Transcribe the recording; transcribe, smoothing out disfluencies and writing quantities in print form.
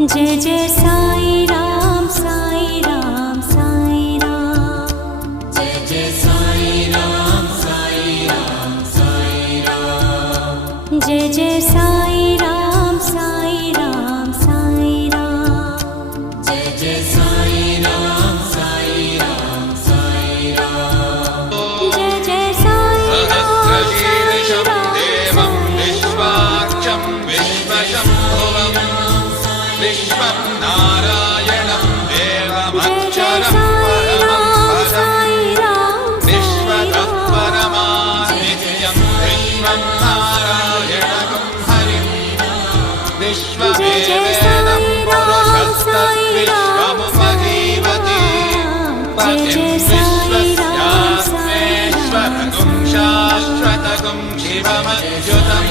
जय जय साई राम साई राम साई राम। जय जय साई राम साई राम साई राम। जय जय साई राम साई राम साई राम। जय जय साई राम साई राम साई राम। जय जय साई राम सहस्रशीर्षं देवं विश्वाक्षं विश्वशम्भुवं विश्वं नारायणं देवमक्षरं परमं पदं विश्वतत्परमानित्यं विश्वं नारायणं हरिं विश्वमेवेदं पुरुषस्तद्विश्वमुपजीवति पतिं विश्वस्यास्मेश्वरगुं शाश्वतगुं शिवमच्युतम्